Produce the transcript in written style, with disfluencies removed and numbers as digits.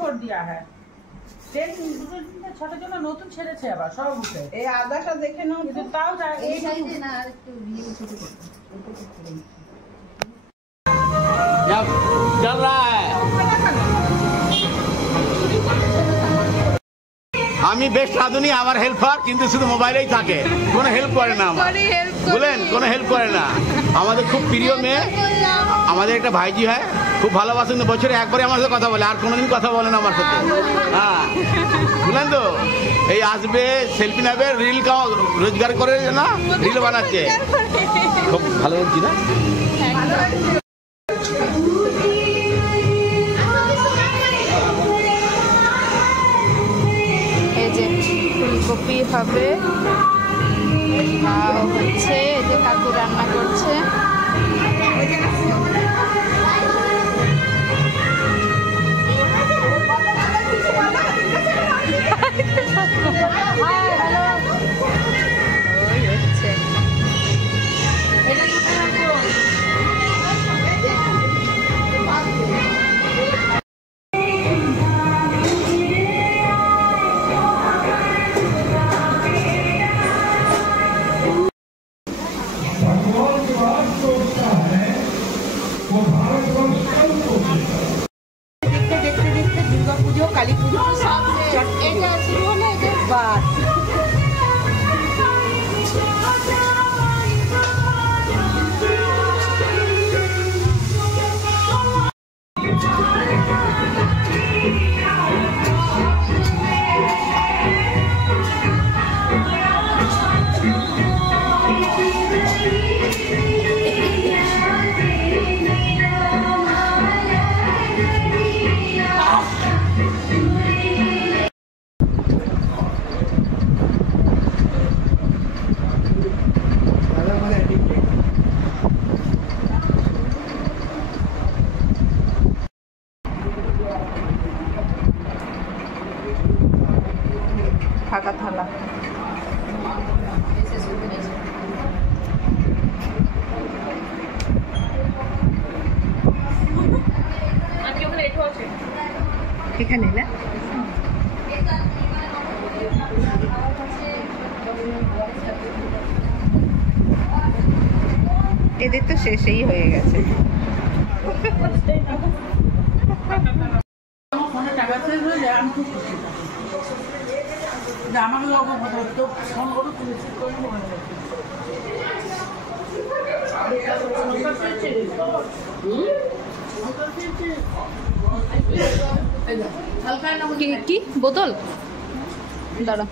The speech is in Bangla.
छोड़ दिया है। ट्रेन छठের জন্য নতুন ছেড়েছে আবার সব উঠে। এই আদাটা দেখে নাও কিন্তু তাও যায় এই সাইডে না আর একটু ভিউ ছোট করতে। चल रहा है। আমি বেশ রাঁধুনি, আমার হেল্পার, কিন্তু শুধু মোবাইলেই থাকে, কোনো হেল্প করে না। বলেন কোনো হেল্প করে না। আমাদের খুব প্রিয় মেয়ে, আমাদের একটা ভাইজি হয়, খুব ভালোবাসেন, বছরে একবারে আমার সাথে কথা বলে, আর কোনোদিন কথা বলে না আমার সাথে। হ্যাঁ বুঝলেন তো, এই আসবে সেলফি নেবে, রিল রোজগার করে না, রিল বানাচ্ছে, খুব ভালো বলছি না। ফুলকপি হবে, লাউ হচ্ছে, এই যে কাকু রান্না করছে। ওই হচ্ছে ফাঁকা থালা। এখানে না এদের তো শেষই হয়ে গেছে। ফোনে টাকা শেষ হয়ে যায়, আমি খুব খুশি। আমাকে তো ফোন করে রিসিভ করে কি বোতল দাঁড়া।